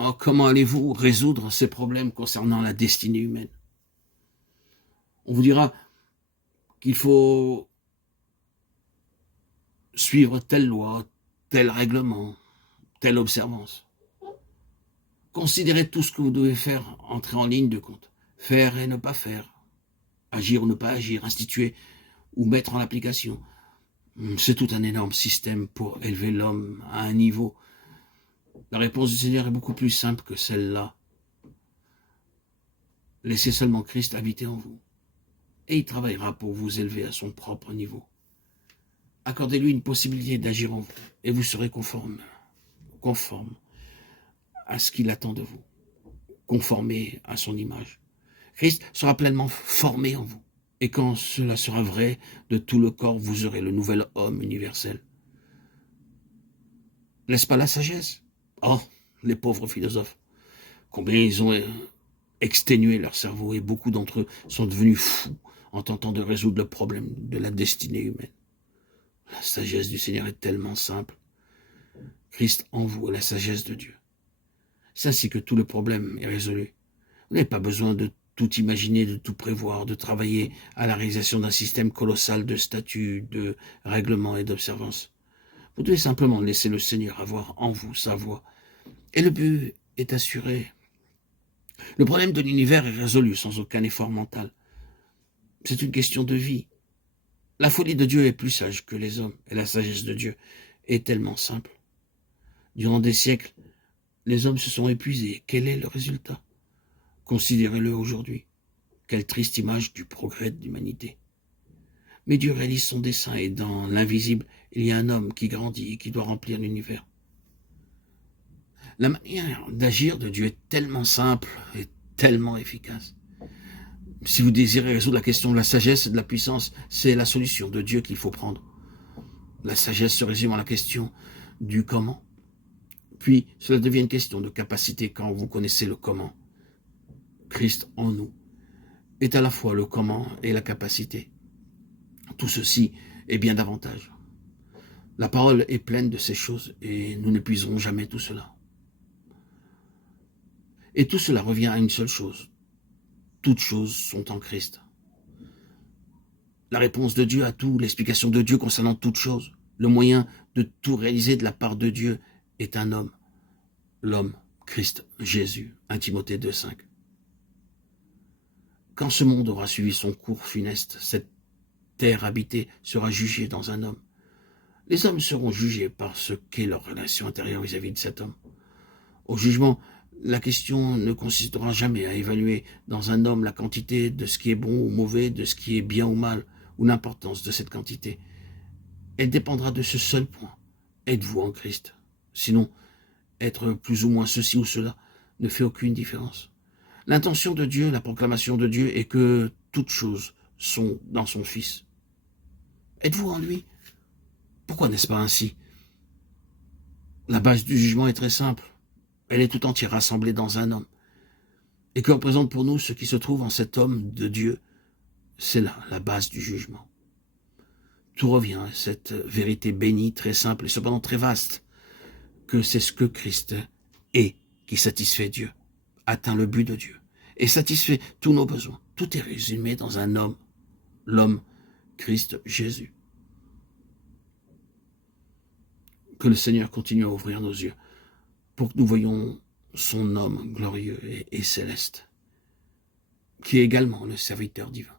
Oh, comment allez-vous résoudre ces problèmes concernant la destinée humaine? On vous dira qu'il faut suivre telle loi, tel règlement, telle observance. Considérez tout ce que vous devez faire, entrer en ligne de compte. Faire et ne pas faire. Agir ou ne pas agir, instituer ou mettre en application. C'est tout un énorme système pour élever l'homme à un niveau. La réponse du Seigneur est beaucoup plus simple que celle-là. Laissez seulement Christ habiter en vous. Et il travaillera pour vous élever à son propre niveau. Accordez-lui une possibilité d'agir en vous. Et vous serez conforme à ce qu'il attend de vous. Conformé à son image. Christ sera pleinement formé en vous. Et quand cela sera vrai, de tout le corps, vous aurez le nouvel homme universel. N'est-ce pas la sagesse? Oh, les pauvres philosophes. Combien ils ont exténué leur cerveau et beaucoup d'entre eux sont devenus fous en tentant de résoudre le problème de la destinée humaine. La sagesse du Seigneur est tellement simple. Christ en vous est la sagesse de Dieu. C'est ainsi que tout le problème est résolu. Vous n'avez pas besoin de tout imaginer, de tout prévoir, de travailler à la réalisation d'un système colossal de statuts, de règlements et d'observances. Vous devez simplement laisser le Seigneur avoir en vous sa voix. Et le but est assuré. Le problème de l'univers est résolu sans aucun effort mental. C'est une question de vie. La folie de Dieu est plus sage que les hommes, et la sagesse de Dieu est tellement simple. Durant des siècles, les hommes se sont épuisés. Quel est le résultat? Considérez-le aujourd'hui. Quelle triste image du progrès de l'humanité. Mais Dieu réalise son dessein et dans l'invisible, il y a un homme qui grandit et qui doit remplir l'univers. La manière d'agir de Dieu est tellement simple et tellement efficace. Si vous désirez résoudre la question de la sagesse et de la puissance, c'est la solution de Dieu qu'il faut prendre. La sagesse se résume à la question du comment. Puis, cela devient une question de capacité quand vous connaissez le comment. Christ en nous est à la fois le comment et la capacité. Tout ceci est bien davantage. La parole est pleine de ces choses et nous n'épuiserons jamais tout cela. Et tout cela revient à une seule chose. Toutes choses sont en Christ. La réponse de Dieu à tout, l'explication de Dieu concernant toutes choses, le moyen de tout réaliser de la part de Dieu est un homme. L'homme, Christ, Jésus, 1 Timothée 2,5. Quand ce monde aura suivi son cours funeste, cette terre habitée sera jugée dans un homme. Les hommes seront jugés par ce qu'est leur relation intérieure vis-à-vis de cet homme. Au jugement, la question ne consistera jamais à évaluer dans un homme la quantité de ce qui est bon ou mauvais, de ce qui est bien ou mal, ou l'importance de cette quantité. Elle dépendra de ce seul point. Êtes-vous en Christ? Sinon, être plus ou moins ceci ou cela ne fait aucune différence. L'intention de Dieu, la proclamation de Dieu est que toutes choses sont dans son Fils. Êtes-vous en lui? Pourquoi n'est-ce pas ainsi? La base du jugement est très simple. Elle est tout entière rassemblée dans un homme. Et que représente pour nous ce qui se trouve en cet homme de Dieu? C'est là la base du jugement. Tout revient à cette vérité bénie, très simple et cependant très vaste, que c'est ce que Christ est qui satisfait Dieu, atteint le but de Dieu et satisfait tous nos besoins. Tout est résumé dans un homme, l'homme Christ Jésus. Que le Seigneur continue à ouvrir nos yeux pour que nous voyions son homme glorieux et céleste, qui est également le serviteur divin.